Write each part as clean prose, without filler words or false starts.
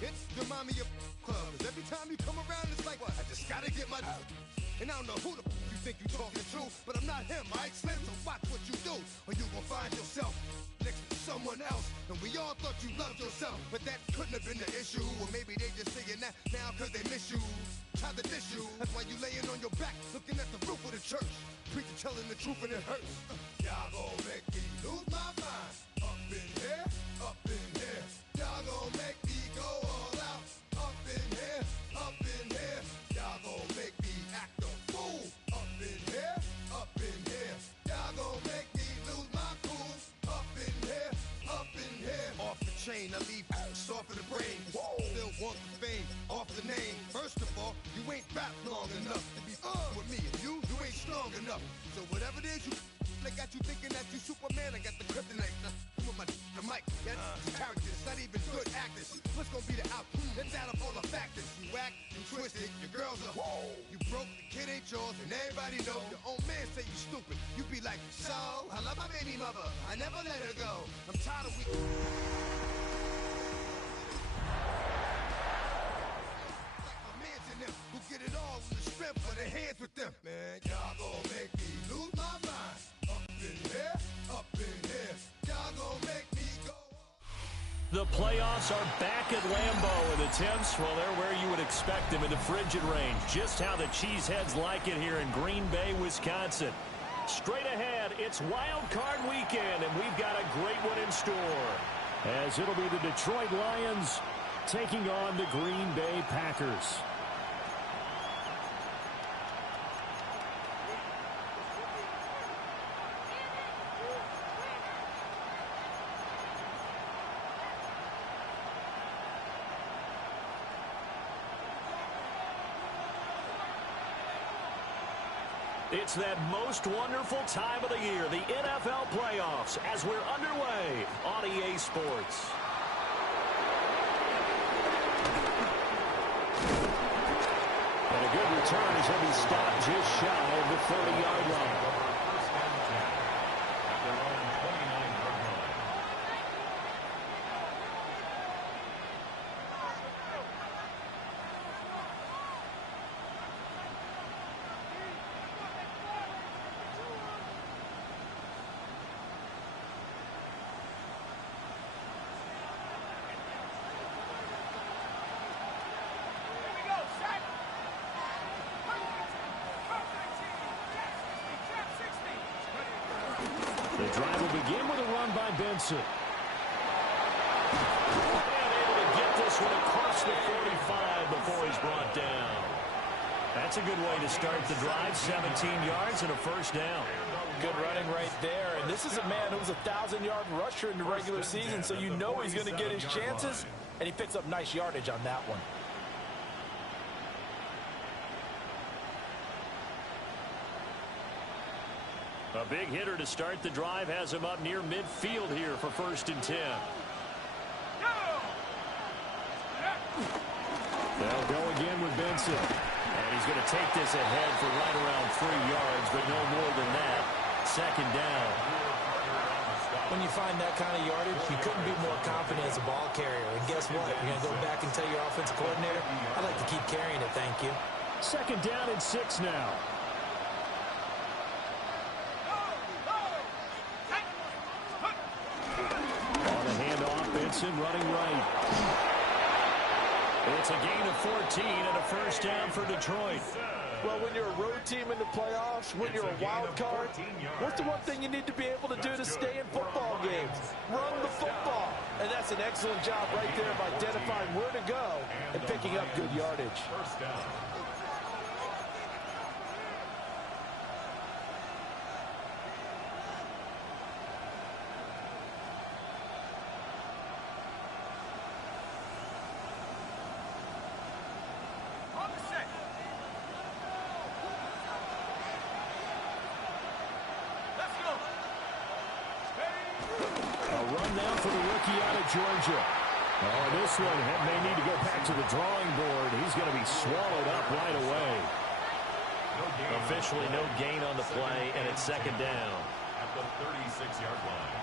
It's the mommy of club. 'Cause every time you come around, it's like, what? I just gotta get my... And I don't know who the you think you talking to, but I'm not him, right, Slim? So watch what you do, or you gon' find yourself next to someone else. And we all thought you loved yourself, but that couldn't have been the issue. Or maybe they just saying that now 'cause they miss you. Try to diss you. That's why you laying on your back, looking at the roof of the church. Preacher telling the truth and it hurts. Y'all gon' make me lose my mind. Up in here, up in here. Y'all gon' make me go all out. Up in here, up in here. Y'all gon' make me act a fool. Up in here, up in here. Y'all gon' make me lose my cool. Up in here, up in here. Off the chain, I leave soft in the brain. Still want the fame, off the name. First of all, you ain't rap long enough to be with me. And you ain't strong enough. So whatever it is you they got you thinking that you Superman, I got the kryptonite. With my the mic, that's characters, not even good actors. What's gonna be the outcome? Let's add up all the factors. You whack, you twisted, your girls are you broke, the kid ain't yours, and everybody know. Your own man say you stupid. You be like, so, I love my baby mother, I never let her go. I'm tired of who get it all in the strength for their hands with them. Man, y'all gon' make me lose my mind. Up in here, up in here. Y'all gon' make me go. The playoffs are back at Lambeau, and the temps, well, they're where you would expect them in the frigid range. Just how the Cheeseheads like it here in Green Bay, Wisconsin. Straight ahead, it's Wild Card Weekend, and we've got a great one in store. As it'll be the Detroit Lions taking on the Green Bay Packers. It's that most wonderful time of the year, the NFL playoffs, as we're underway on EA Sports. And a good return as he'll be stopped just shy of the 30-yard line. The drive will begin with a run by Benson. And able to get this one across the 45 before he's brought down. That's a good way to start the drive. 17 yards and a first down. Good running right there. And this is a man who was a 1,000-yard rusher in the regular season, so you know he's going to get his chances. And he picks up nice yardage on that one. A big hitter to start the drive has him up near midfield here for 1st and 10. They'll go again with Benson. And he's going to take this ahead for right around 3 yards, but no more than that. 2nd down. When you find that kind of yardage, you couldn't be more confident as a ball carrier. And guess what? You're going to go back and tell your offensive coordinator, I'd like to keep carrying it, thank you. 2nd down and 6 now. Running right. It's a gain of 14 and a first down for Detroit. Well, when you're a road team in the playoffs, when you're a wild card, what's the one thing you need to be able to do to stay in football games? Run the football. And that's an excellent job right there of identifying where to go and picking up good yardage. First down. Georgia. Oh, this one may need to go back to the drawing board. He's going to be swallowed up right away. Officially no gain on the play, and it's 2nd down. At the 36-yard line.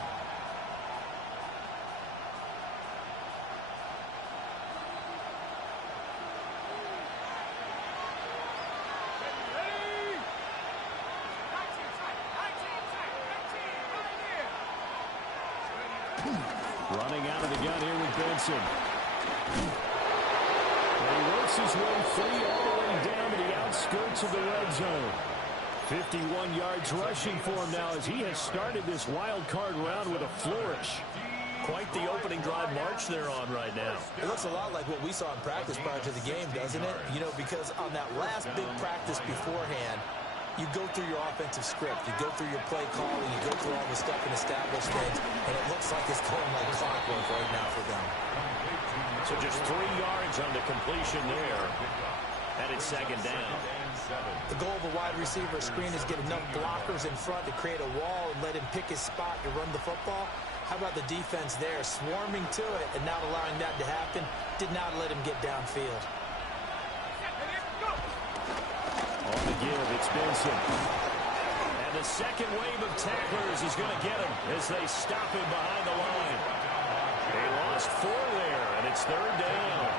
out of the gun here with Benson. And he works his way free all the way down to the outskirts of the red zone. 51 yards rushing for him now as he has started this wild card round with a flourish. Quite the opening drive march they're on right now. It looks a lot like what we saw in practice prior to the game, doesn't it? You know, because on that last big practice beforehand, you go through your offensive script, you go through your play calling, you go through all the stuff and establish things, and it looks like it's going like clockwork right now for them. So just 3 yards on the completion there. And it's second down. The goal of a wide receiver screen is get enough blockers in front to create a wall and let him pick his spot to run the football. How about the defense there, swarming to it and not allowing that to happen? Did not let him get downfield. On the give, it's Benson. And the second wave of tacklers is going to get him as they stop him behind the line. They lost 4 there, and it's third down.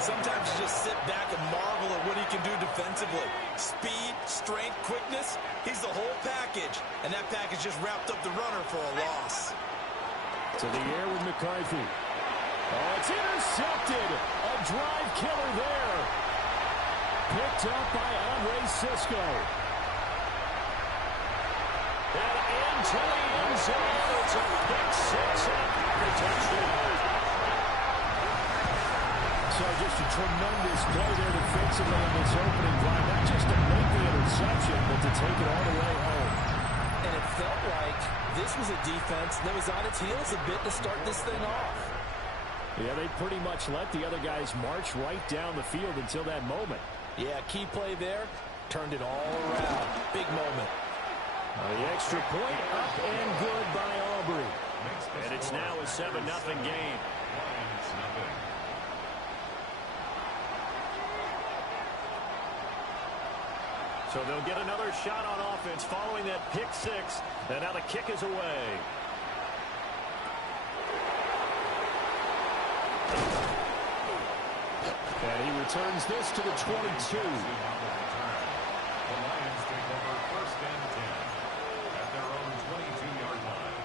Sometimes you just sit back and marvel at what he can do defensively. Speed, strength, quickness, he's the whole package. And that package just wrapped up the runner for a loss. To the air with McCarthy. Oh, it's intercepted. A drive killer there. Picked up by Andre Sisco. And into the end zone. It's a pick 6 after touchdown. So just a tremendous play there defensively on this opening drive. Not just to make the interception, but to take it all the way home. And it felt like this was a defense that was on its heels a bit to start this thing off. Yeah, they pretty much let the other guys march right down the field until that moment. Yeah, key play there, turned it all around. Big moment. The extra point up and good by Aubrey. And it's now a 7-0 game. So they'll get another shot on offense following that pick 6. And now the kick is away. And he returns this to the 22. The Lions take over first and 10 at their own 22-yard line.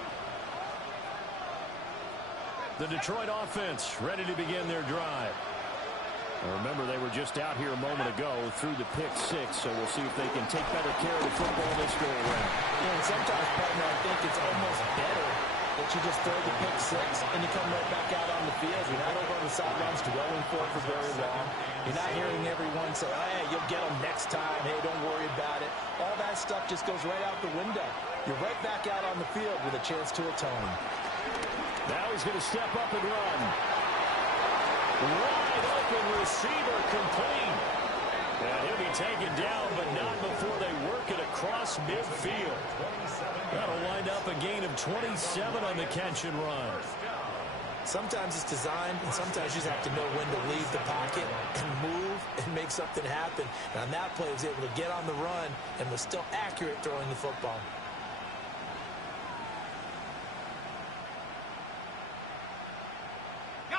The Detroit offense ready to begin their drive. Remember, they were just out here a moment ago through the pick 6, so we'll see if they can take better care of the football this go around. Yeah, and sometimes, partner, I think it's almost better that you just throw the pick 6 and you come right back out on the field. You're not over on the sidelines dwelling for it for very long. You're not hearing everyone say, oh, hey, you'll get them next time. Hey, don't worry about it. All that stuff just goes right out the window. You're right back out on the field with a chance to atone. Now he's going to step up and run. Wide open receiver complete. And he'll be taken down, but not before they work it across midfield. That'll wind up a gain of 27 on the catch and run. Sometimes it's designed, and sometimes you just have to know when to leave the pocket and move and make something happen. And on that play, he was able to get on the run and was still accurate throwing the football.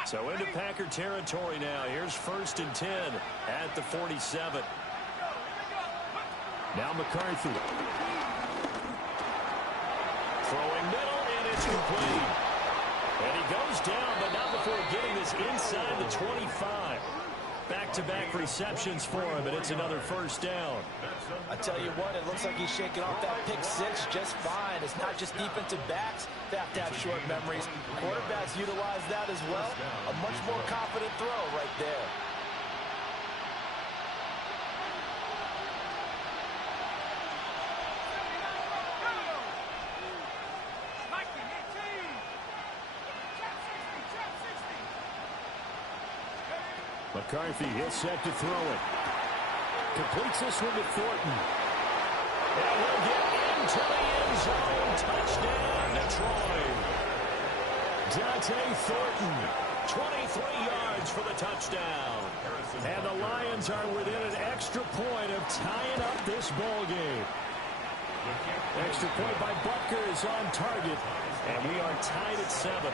So into Packer territory now. Here's first and 10 at the 47. Now McCarthy. Throwing middle, and it's complete. And he goes down, but not before getting this inside the 25. Back-to-back receptions for him, and it's another first down. I tell you what, it looks like he's shaking off that pick 6 just fine. It's not just defensive backs that have to have short memories. Quarterbacks utilize that as well. A much more confident throw right there. McCarthy, he'll set to throw it. Completes this one to Thornton. And he'll get into the end zone. Touchdown, Detroit. Dante Thornton, 23 yards for the touchdown. And the Lions are within an extra point of tying up this ball game. Extra point by Butker is on target. And we are tied at 7.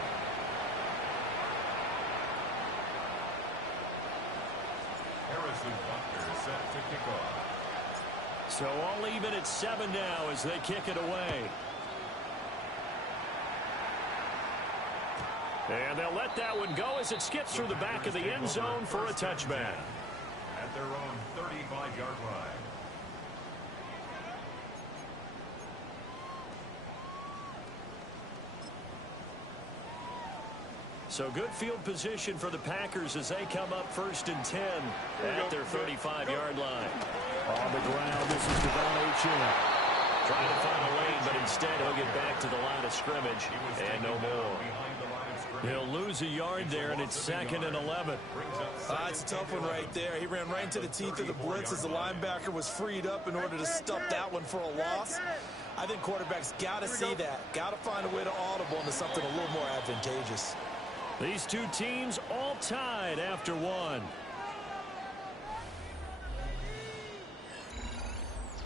Set to kick off. So all even at 7 now as they kick it away. And they'll let that one go as it skips through the back of the end zone for a touchback. At their own 35-yard line. So good field position for the Packers as they come up 1st and 10 at their 35-yard line. On the ground, this is Devon Achane. Trying to find a lane, but instead he'll get back to the line of scrimmage and no more. He'll lose a yard there, and it's 2nd and 11. It's a tough one right there. He ran right into the teeth of the blitz as the linebacker was freed up in order to stuff that one for a loss. I think quarterbacks got to see that. Got to find a way to audible into something a little more advantageous. These two teams all tied after one.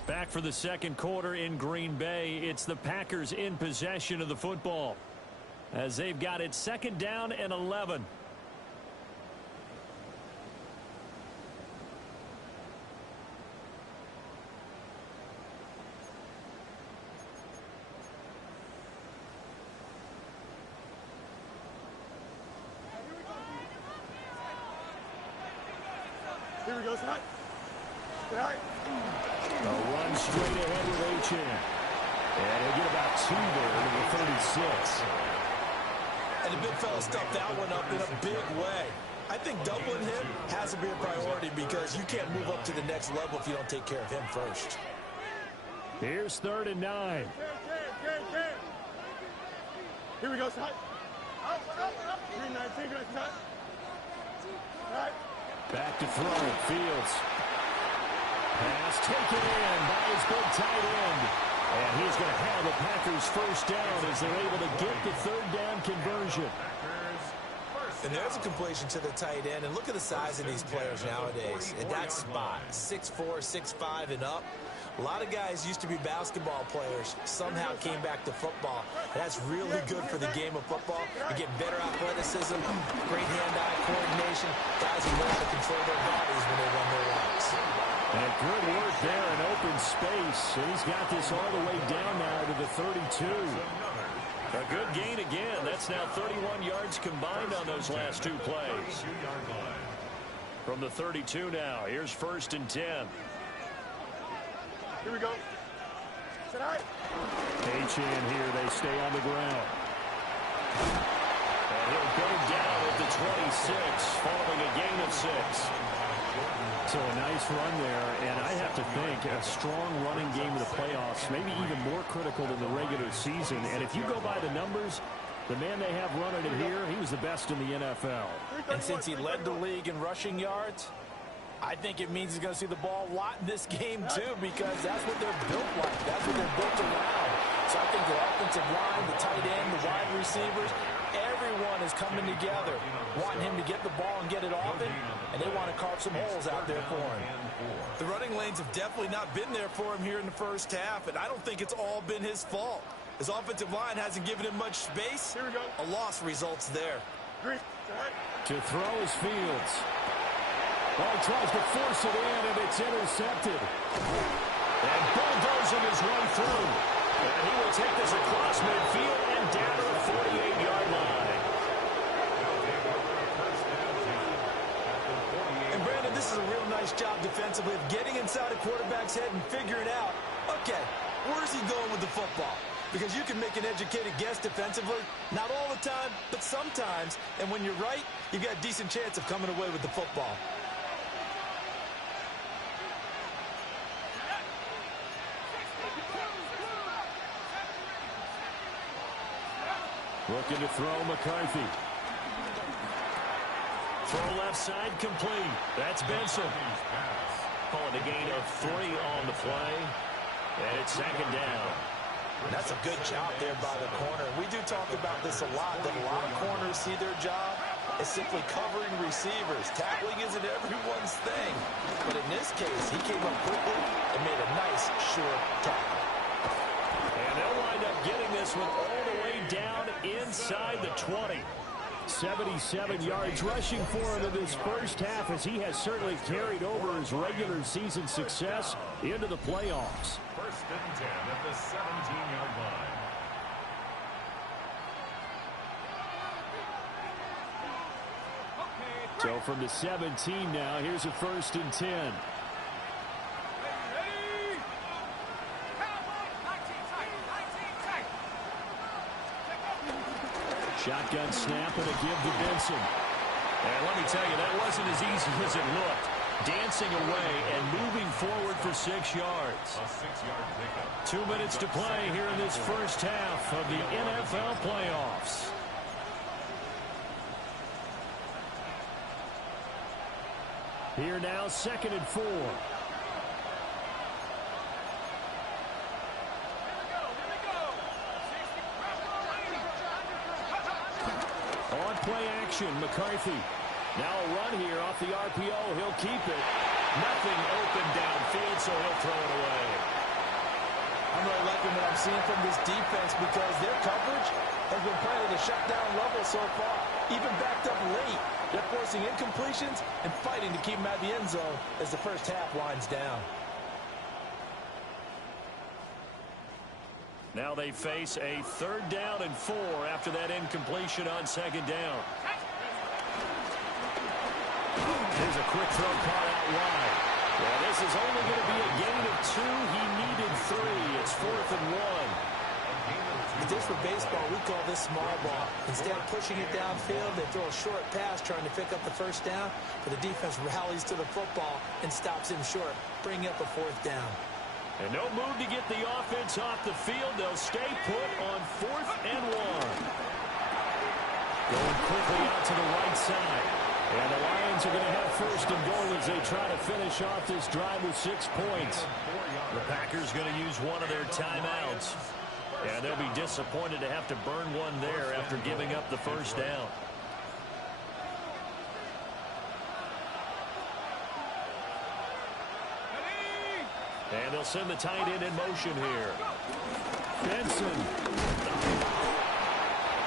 Back for the second quarter in Green Bay. It's the Packers in possession of the football as they've got it 2nd down and 11. Here we go, Scott. A run straight ahead with Achane. And he'll get about 2 there to the 36. And the big fella stuffed that one up in a big way. I think doubling him has to be a priority because you can't move up to the next level if you don't take care of him first. Here's 3rd and 9. Here we go, Scott. Green 19, Scott. Back to throw. Fields. Pass taken in by his big tight end. And he's going to have the Packers 1st down as they're able to get the 3rd down conversion. And there's a completion to the tight end. And look at the size of these players nowadays. In that spot, 6'4", 6'5", and up. A lot of guys used to be basketball players, somehow came back to football. That's really good for the game of football. You get better athleticism, great hand-eye coordination. Guys who know how to control their bodies when they run their routes. And good work there in open space. And he's got this all the way down now to the 32. A good gain again. That's now 31 yards combined on those last 2 plays. From the 32 now, here's 1st and 10. Here we go. Achane here. They stay on the ground. And he'll go down at the 26 following a gain of 6. So a nice run there, and I have to think a strong running game in the playoffs, maybe even more critical than the regular season. And if you go by the numbers, the man they have running it here, he was the best in the NFL. And since he led the league in rushing yards, I think it means he's going to see the ball a lot in this game, too, because that's what they're built like. That's what they're built around. So I think the offensive line, the tight end, the wide receivers, everyone is coming together, wanting him to get the ball and get it often, and they want to carve some holes out there for him. The running lanes have definitely not been there for him here in the first half, and I don't think it's all been his fault. His offensive line hasn't given him much space. Here we go. A loss results there. To throw is Fields. Well, he tries to force it in, and it's intercepted. And bulldozing his way through. And he will take this across midfield and down to the 48-yard line. And, Brandon, this is a real nice job defensively of getting inside a quarterback's head and figuring out, okay, where's he going with the football? Because you can make an educated guess defensively, not all the time, but sometimes. And when you're right, you've got a decent chance of coming away with the football. Looking to throw McCarthy. Throw left side complete. That's Benson. Calling a gain of 3 on the play. And it's 2nd down. That's a good job there by the corner. We do talk about this a lot, that a lot of corners see their job as simply covering receivers. Tackling isn't everyone's thing. But in this case, he came up quickly and made a nice, short tackle. And they'll wind up getting this one all the way down inside the 20. 77 yards rushing for him in this first half, as he has certainly carried over his regular season success into the playoffs. 1st and 10 at the 17-yard line. So from the 17 now, here's a 1st and 10. Shotgun snap and a give to Benson. And let me tell you, that wasn't as easy as it looked. Dancing away and moving forward for 6 yards. A 6-yard pickup. 2 minutes to play here in this first half of the NFL playoffs. Here now, 2nd and 4. On play action, McCarthy. Now a run here off the RPO. He'll keep it. Nothing open downfield, so he'll throw it away. I'm really liking what I'm seeing from this defense because their coverage has been playing at a shutdown level so far. Even backed up late. They're forcing incompletions and fighting to keep them out of the end zone as the first half winds down. Now they face a 3rd down and 4 after that incompletion on 2nd down. Here's a quick throw caught out wide. Well, this is only going to be a gain of 2. He needed 3. It's 4th and 1. If this were baseball, we call this small ball. Instead of pushing it downfield, they throw a short pass trying to pick up the 1st down, but the defense rallies to the football and stops him short, bringing up a 4th down. And no move to get the offense off the field. They'll stay put on 4th and 1. Going quickly out to the right side. And the Lions are going to have 1st and goal as they try to finish off this drive with 6 points. The Packers going to use one of their timeouts. And they'll be disappointed to have to burn one there after giving up the 1st down. And they'll send the tight end in motion here. Benson.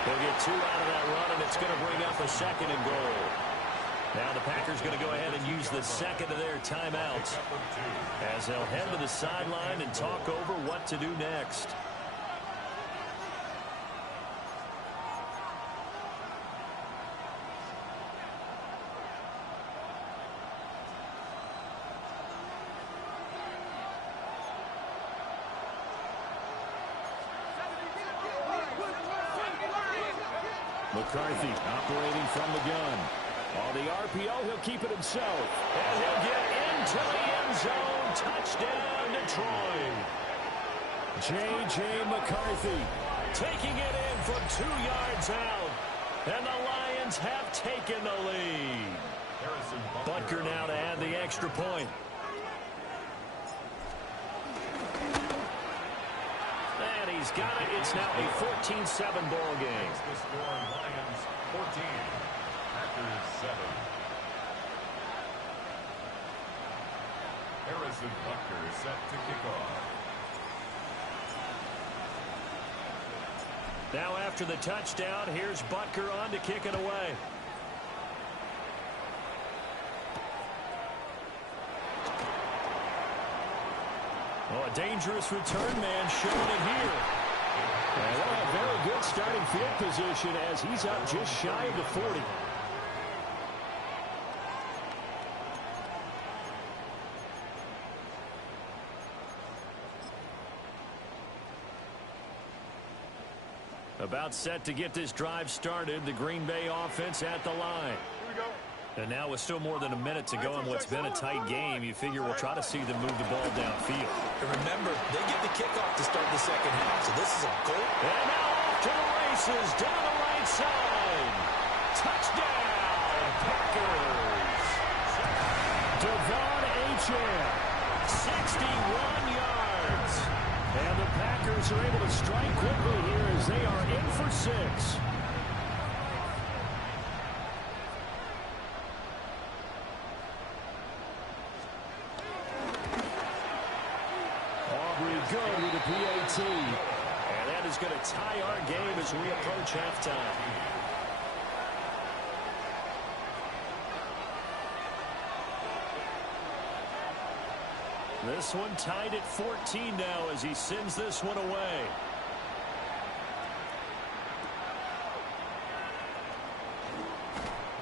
They'll get 2 out of that run, and it's going to bring up a 2nd and goal. Now the Packers going to go ahead and use the 2nd of their timeouts as they'll head to the sideline and talk over what to do next. McCarthy operating from the gun. On the RPO, he'll keep it himself. And he'll get into the end zone. Touchdown, Detroit. J.J. McCarthy taking it in from 2 yards out. And the Lions have taken the lead. Butker now to add the extra point. And he's got it. It's now a 14-7 ball game. The score, Lions 14, Packers 7. Harrison Butker set to kick off. Now after the touchdown, here's Butker on to kick it away. Oh, a dangerous return man showing it here. And they'll have very good starting field position as he's up just shy of the 40. About set to get this drive started. The Green Bay offense at the line. And now with still more than a minute to go in what's been a tight game, you figure we'll try to see them move the ball downfield. And remember, they get the kickoff to start the second half, so this is a goal. And now off to the races down the right side. Touchdown, Packers. Devon Achane, 61 yards. And the Packers are able to strike quickly here as they are in for 6. Good with a PAT. And that is going to tie our game as we approach halftime. This one tied at 14 now as he sends this one away.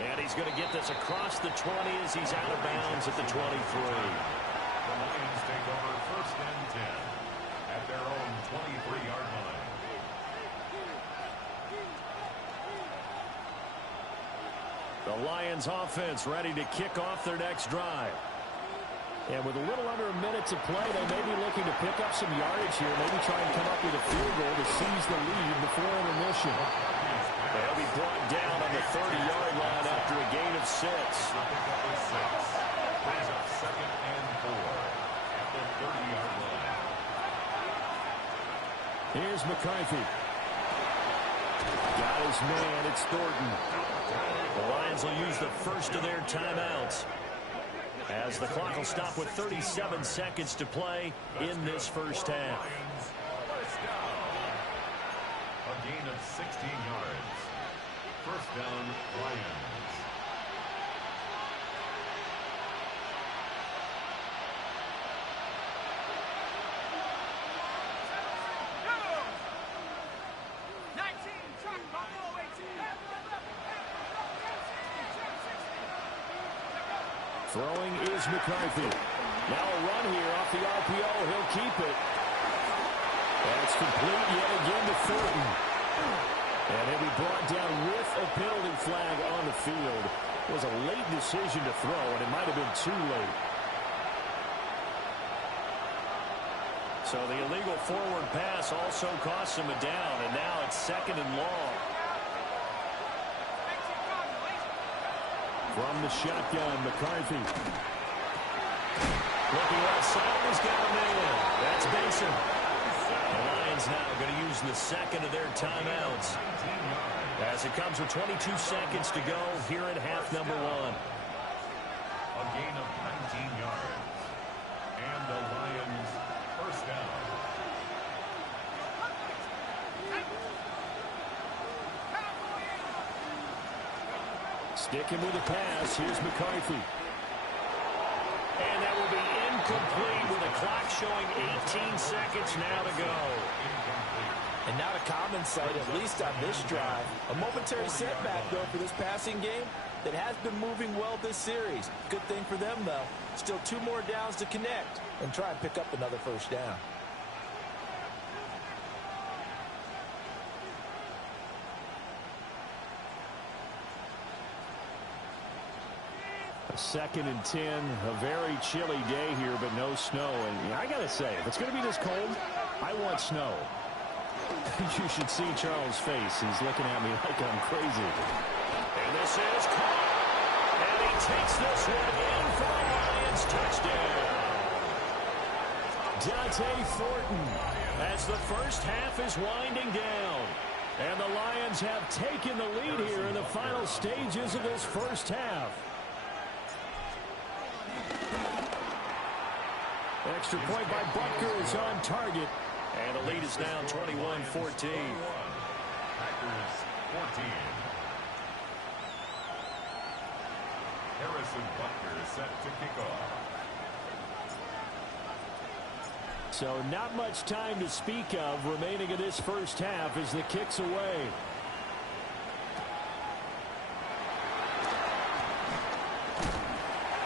And he's going to get this across the 20 as he's out of bounds at the 23. The Lions take over first and 10 at their own 23-yard line. The Lions offense ready to kick off their next drive. And with a little under a minute to play, they may be looking to pick up some yardage here, maybe try and come up with a field goal to seize the lead before intermission. They'll be brought down on the 30-yard line after a gain of 6. Brings up second and 4 at the 30-yard line. Here's McCarthy. Got his man. It's Thornton. The Lions will use the first of their timeouts, as the clock will stop with 37 seconds to play in this first half. First down. A gain of 16 yards. First down, Lions. Throwing is McCarthy. Now a run here off the RPO. He'll keep it. That's complete yet again to Thornton. And he'll be brought down with a penalty flag on the field. It was a late decision to throw, and it might have been too late. So the illegal forward pass also costs him a down, and now it's second and long. From the shotgun, McCarthy. Looking right side, he's got a man. That's Mason. The Lions now going to use the second of their timeouts, as it comes with 22 seconds to go here at half number 1. A gain of 19 yards. And the Lions first down. Sticking with the pass. Here's McCarthy. And that will be incomplete with a clock showing 18 seconds now to go. And not a common sight, at least on this drive. A momentary setback, though, for this passing game that has been moving well this series. Good thing for them, though. Still 2 more downs to connect and try and pick up another first down. A 2nd and 10, a very chilly day here, but no snow. And I got to say, if it's going to be this cold, I want snow. You should see Charles' face. He's looking at me like I'm crazy. And this is caught. And he takes this one in for a Lions touchdown. Dante Thornton, as the first half is winding down. And the Lions have taken the lead here in the final stages of this first half. Extra point by Butker is on target. And the lead is now 21-14. Packers 14. Harrison Butker set to kick off. So not much time to speak of remaining in this first half as the kick's away.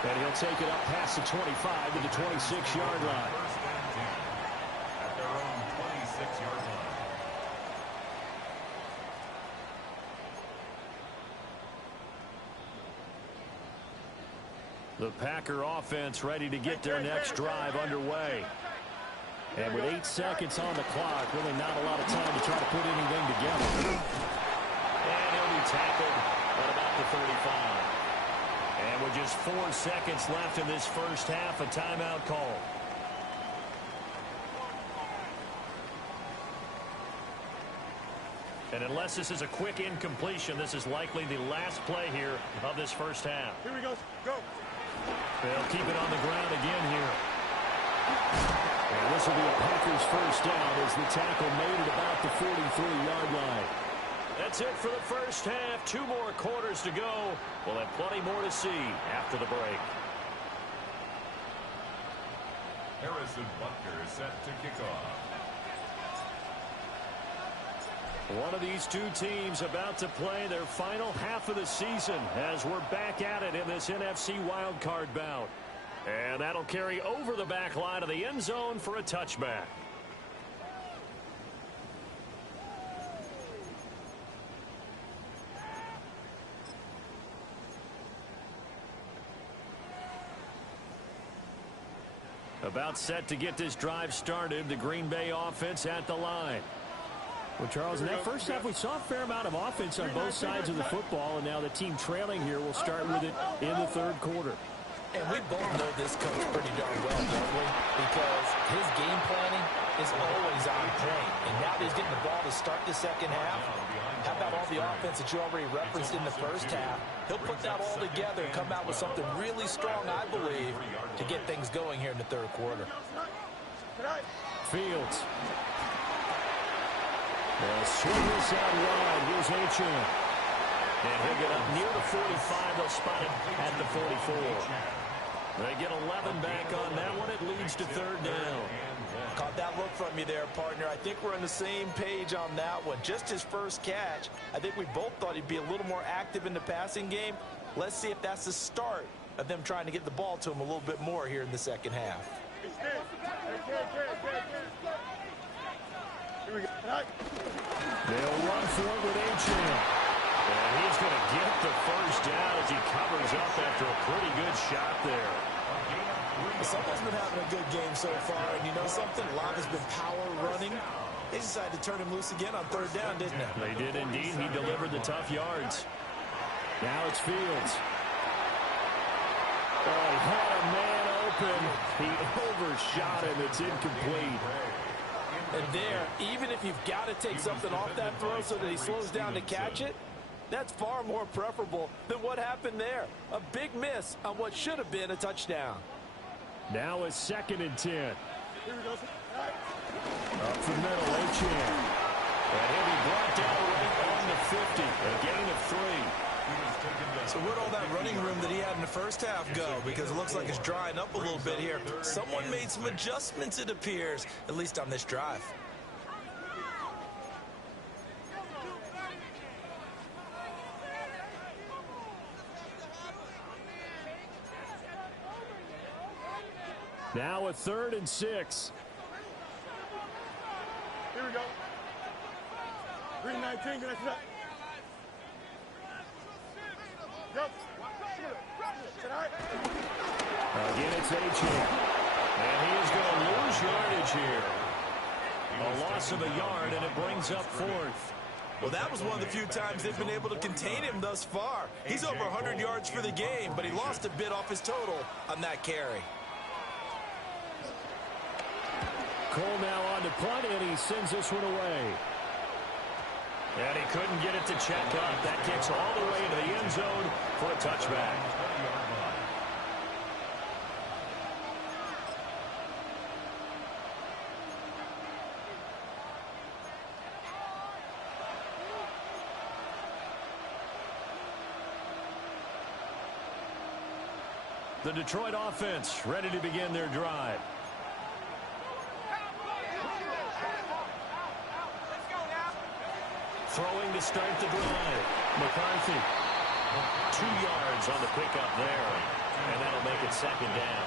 And he'll take it up past the 25 to the 26-yard line. First and 10 at their own 26-yard line. The Packer offense ready to get their next drive underway. And with 8 seconds on the clock, really not a lot of time to try to put anything together. And he'll be tackled at about the 35. And with just 4 seconds left in this first half, a timeout call. And unless this is a quick incompletion, this is likely the last play here of this first half. Here we go. Go. They'll keep it on the ground again here. And this will be a Packers first down as the tackle made at about the 43-yard line. That's it for the first half. 2 more quarters to go. We'll have plenty more to see after the break. Harrison Butker set to kick off. One of these two teams about to play their final half of the season as we're back at it in this NFC wildcard bout. And that'll carry over the back line of the end zone for a touchback. About set to get this drive started, the Green Bay offense at the line. Well, Charles, in that first half, we saw a fair amount of offense on both sides of the football, and now the team trailing here will start with it in the third quarter. And we both know this coach pretty darn well, don't we? Because his game planning is always on point. And now that he's getting the ball to start the second half, how about all the offense that you already referenced in the first half? He'll put that all together and come out with something really strong, I believe, to get things going here in the third quarter. Fields. They'll swing this out wide. Here's Achane. And he'll get up near the 45. They'll spot it at the 44. They get 11 back on that one. It leads to third down. Caught that look from you there, partner. I think we're on the same page on that one. Just his first catch. I think we both thought he'd be a little more active in the passing game. Let's see if that's the start of them trying to get the ball to him a little bit more here in the second half. They'll run for it with Achane. And he's going to get the first down as he covers up after a pretty good shot there. Someone's been having a good game so far, and you know something? A lot has been power running. They decided to turn him loose again on third down, didn't they? They did indeed. He delivered the tough yards. Now it's Fields. Oh, he had a man open. He overshot him. It's incomplete. And there, even if you've got to take something off that throw so that he slows down to catch it, that's far more preferable than what happened there. A big miss on what should have been a touchdown. Now it's 2nd and 10. Up the middle, Achane. And he'll be brought down right on the 50. A gain of 3. So where'd all that running room that he had in the first half go? Because it looks like it's drying up a little bit here. Someone made some adjustments, it appears, at least on this drive. Now a 3rd and 6. Here we go. 319, get that. Again, it's Achane. And he is going to lose yardage here. A loss of a yard, and it brings up 4th. Well, that was one of the few times they've been able to contain him thus far. He's over 100 yards for the game, but he lost a bit off his total on that carry. Cole now on to punt, and he sends this one away. And he couldn't get it to check up. That kicks all the way into the end zone for a touchback. The Detroit offense ready to begin their drive. Throwing to start the drive. McCarthy. 2 yards on the pickup there. And that'll make it 2nd down.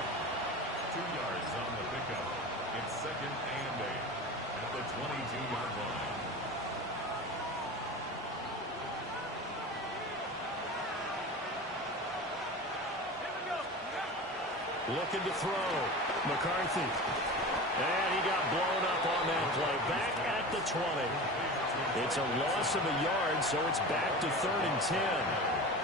2 yards on the pickup. It's 2nd and 8 at the 22-yard line. Looking to throw. McCarthy. And he got blown up on that play. Back at the 20. It's a loss of a yard, so it's back to 3rd and 10.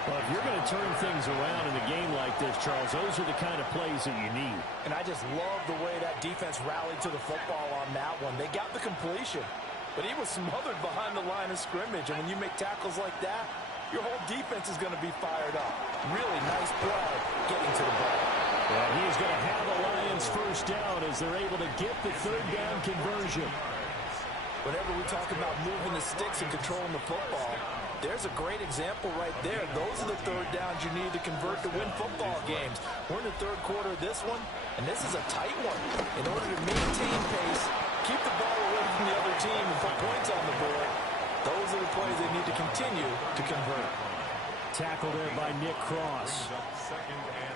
Well, if you're going to turn things around in a game like this, Charles, those are the kind of plays that you need. And I just love the way that defense rallied to the football on that one. They got the completion, but he was smothered behind the line of scrimmage. And when you make tackles like that, your whole defense is going to be fired up. Really nice play getting to the ball. Well, he is going to have the Lions first down as they're able to get the 3rd down conversion. Whenever we talk about moving the sticks and controlling the football, there's a great example right there. Those are the 3rd downs you need to convert to win football games. We're in the 3rd quarter of this one, and this is a tight one. In order to maintain pace, keep the ball away from the other team, and put points on the board, Those are the plays they need to continue to convert. Tackle there by Nick Cross.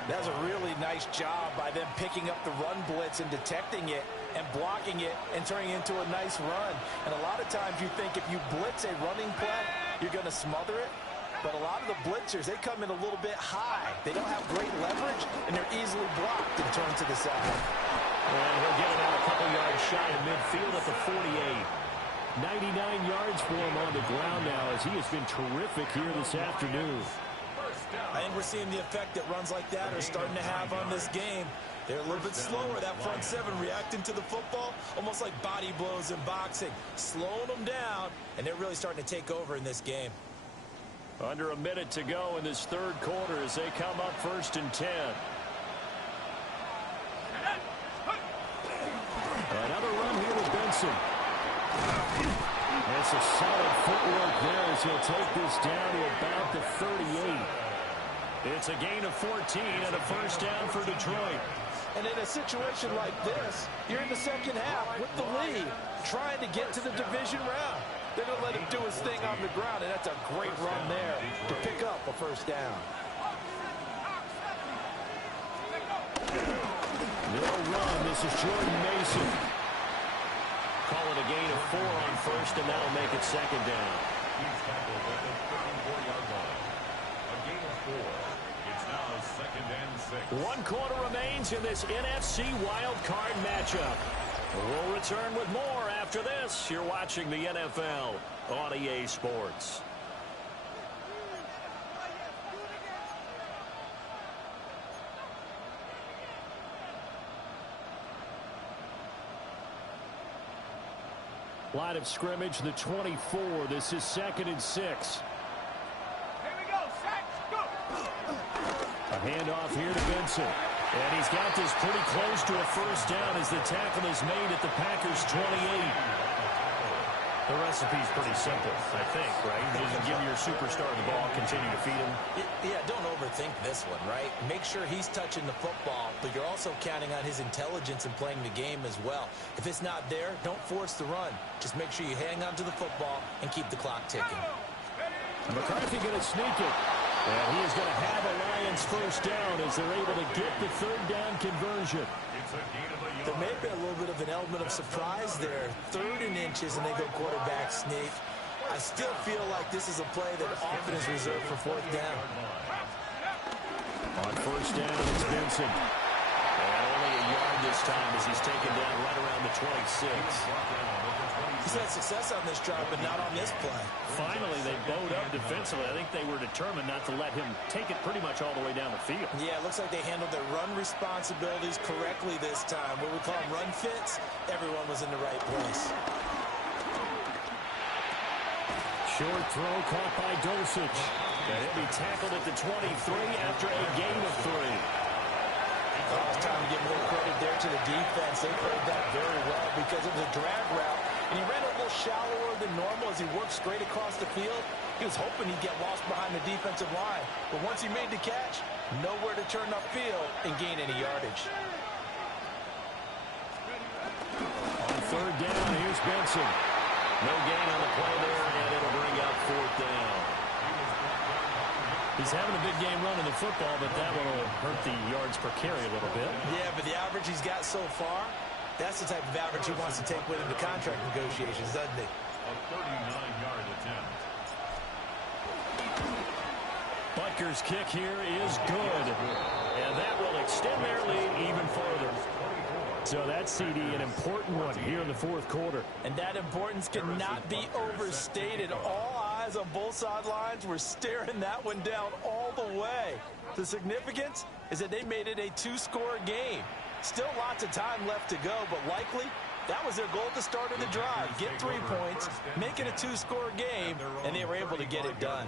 That's a really nice job by them picking up the run blitz and detecting it and blocking it and turning it into a nice run. And a lot of times you think if you blitz a running play, you're going to smother it. But a lot of the blitzers, they come in a little bit high. They don't have great leverage, and they're easily blocked and turned to the side. And he'll get it out a couple yards shy of midfield at the 48. 99 yards for him on the ground now as he has been terrific here this afternoon. I think we're seeing the effect that runs like that are starting to have on this game. They're a little bit slower, that front seven, reacting to the football, almost like body blows in boxing, slowing them down, and they're really starting to take over in this game. Under a minute to go in this third quarter as they come up 1st and 10. Another run here with Benson. That's a solid footwork there as he'll take this down to about the 38. It's a gain of 14 and a first down for Detroit. And in a situation like this, you're in the second half with the lead, trying to get to the division round. They're going to let him do his thing on the ground, and that's a great run there to pick up a first down. Middle run. This is Jordan Mason. Call it a gain of 4 on first, and that'll make it second down. He's tackled at the 34-yard line. A gain of 4. It's now 2nd and 6. 1 quarter remains in this NFC wildcard matchup. We'll return with more after this. You're watching the NFL on EA Sports. Line of scrimmage, the 24. This is 2nd and 6. Here we go, Sack, go! A handoff here to Benson. And he's got this pretty close to a first down as the tackle is made at the Packers' 28. The recipe's pretty simple, I think, right? Just give your superstar the ball, continue to feed him. Yeah, don't overthink this one, right? Make sure he's touching the football, but you're also counting on his intelligence in playing the game as well. If it's not there, don't force the run. Just make sure you hang on to the football and keep the clock ticking. McCarthy going to sneak it. And he is going to have a Lions first down as they're able to get the third down conversion. There may be a little bit of an element of surprise there. 3rd and inches, and they go quarterback sneak. I still feel like this is a play that often is reserved for 4th down. On first down, it's Benson. And only a yard this time as he's taken down right around the 26. He's had success on this drive, but not on this play. Finally, they bowed up defensively. I think they were determined not to let him take it pretty much all the way down the field. Yeah, it looks like they handled their run responsibilities correctly this time. What we call them run fits, everyone was in the right place. Short throw caught by Dulcich. And he'll be tackled at the 23 after a gain of 3. It's time to give a little credit there to the defense. They played that very well because it was a drag route. And he ran a little shallower than normal as he worked straight across the field. He was hoping he'd get lost behind the defensive line. But once he made the catch, nowhere to turn upfield and gain any yardage. On third down, here's Benson. No gain on the play there, and it'll bring up 4th down. He's having a big game running the football, but that one will hurt the yards per carry a little bit. Yeah, but the average he's got so far, that's the type of average he wants to take with him to contract negotiations, doesn't he? A 39-yard attempt. Butker's kick here is good, and that will extend their lead even further. So that's CD, an important one here in the 4th quarter. And that importance cannot be overstated. All eyes on both sidelines were staring that one down all the way. The significance is that they made it a 2-score game. Still lots of time left to go, but likely that was their goal at the start of the drive. Get 3 points, make it a 2-score game, and they were able to get it done.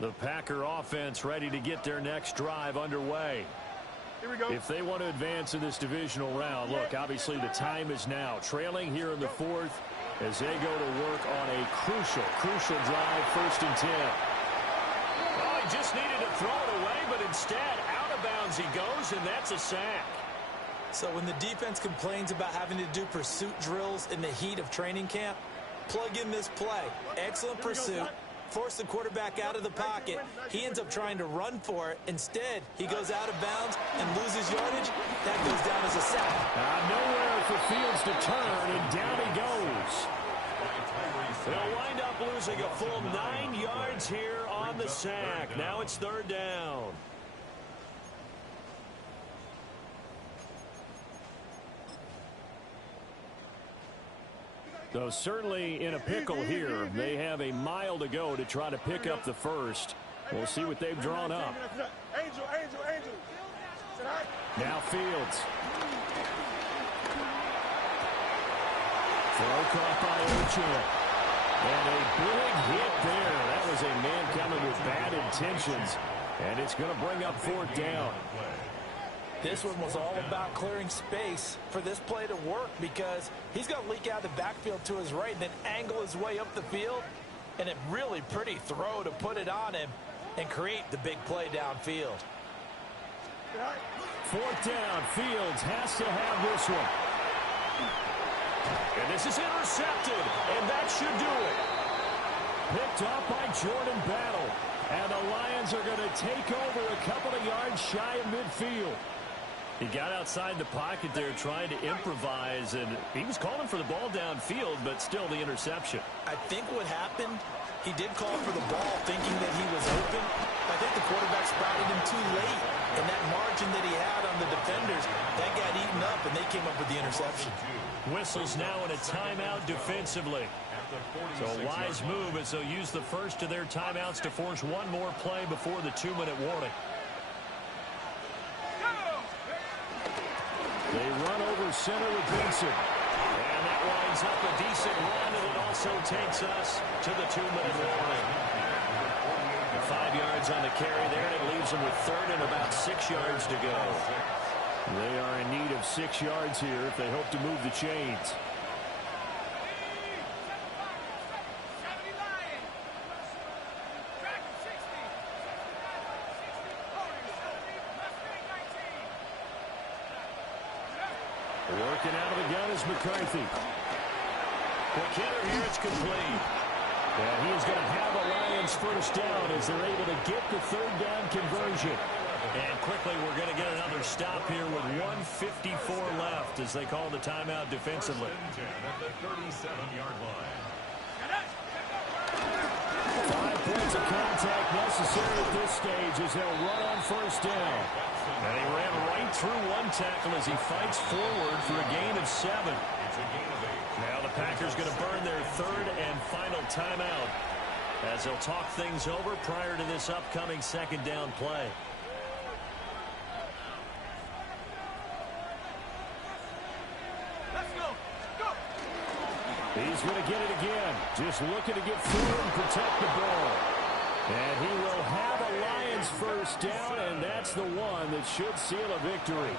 The Packer offense ready to get their next drive underway. Here we go. If they want to advance in this divisional round, look, obviously the time is now. Trailing here in the 4th as they go to work on a crucial drive, 1st and 10. Oh, he just needed to throw it away, but instead, out of bounds he goes, and that's a sack. So when the defense complains about having to do pursuit drills in the heat of training camp, plug in this play. Excellent pursuit. Force the quarterback out of the pocket. He ends up trying to run for it. Instead, he goes out of bounds and loses yardage. That goes down as a sack. Nowhere for Fields to turn, and down he goes. They'll wind up losing a full 9 yards here on the sack. Now it's 3rd down. So certainly in a pickle here. They have a mile to go to try to pick up the first. We'll see what they've drawn up. Now Fields. Throw caught by Uchin. And a big hit there. That was a man coming with bad intentions. And it's going to bring up 4th down. This one was all about clearing space for this play to work because he's going to leak out the backfield to his right and then angle his way up the field. And a really pretty throw to put it on him and create the big play downfield. 4th down. Fields has to have this one. And this is intercepted, and that should do it. Picked off by Jordan Battle. And the Lions are going to take over a couple of yards shy of midfield. He got outside the pocket there trying to improvise, and he was calling for the ball downfield, but still the interception. I think what happened, he did call for the ball thinking that he was open. I think the quarterback spotted him too late, and that margin that he had on the defenders, that got eaten up, and they came up with the interception. Whistles now in a timeout defensively. So a wise move as they'll use the first of their timeouts to force one more play before the 2-minute warning. They run over center with Benson. And that winds up a decent run, and it also takes us to the 2-minute warning. 5 yards on the carry there, and it leaves them with 3rd and about 6 yards to go. They are in need of 6 yards here if they hope to move the chains. Working out of the gun is McCarthy. McKinnon here, it's complete. And he is going to have a Lions first down as they're able to get the 3rd down conversion. And quickly, we're going to get another stop here with 1:54 left as they call the timeout defensively. At the 37-yard line. 5 points of contact necessary at this stage as they'll run on first down. And he ran right through one tackle as he fights forward for a gain of 7. Now the Packers going to burn their 3rd and final timeout as they'll talk things over prior to this upcoming 2nd down play. He's going to get it again. Just looking to get through and protect the ball. And he will have a Lions first down, and that's the one that should seal a victory.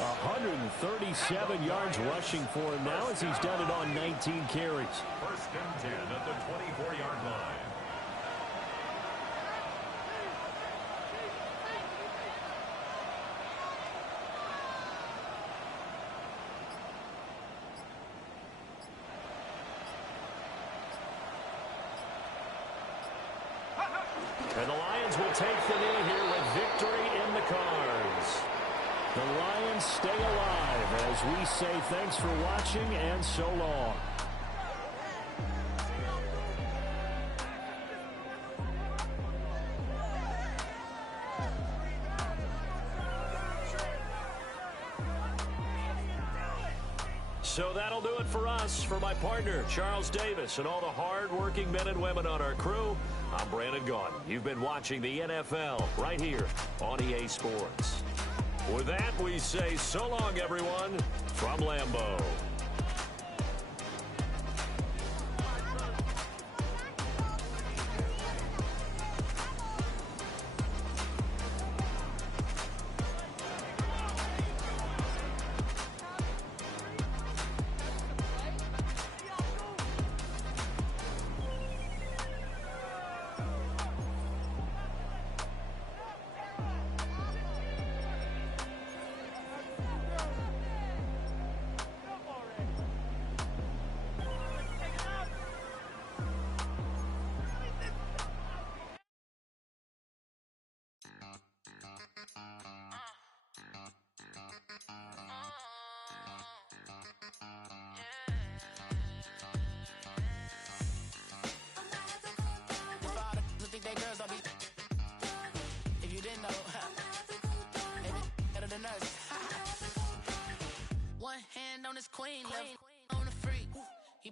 137 yards rushing for him now as he's done it on 19 carries. 1st and 10 at the 24-yard line. And the Lions will take the knee here with victory in the cards. The Lions stay alive as we say thanks for watching and so long. So that'll do it for us. For my partner, Charles Davis, and all the hard-working men and women on our crew, I'm Brandon Gaudin. You've been watching the NFL right here on EA Sports. With that, we say so long, everyone, from Lambeau.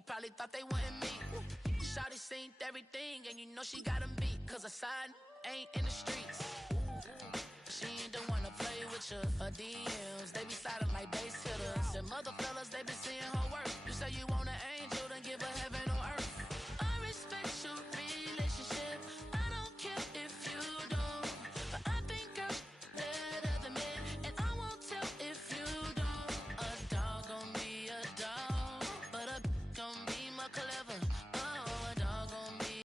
probably thought they wouldn't meet. Shawty seen everything, and you know she got them beat. Cause her side ain't in the streets. She ain't the one to play with you. Her DMs, they be sliding like base hitters. And mother fellas, they been seeing her work. You say you want an angel, then give her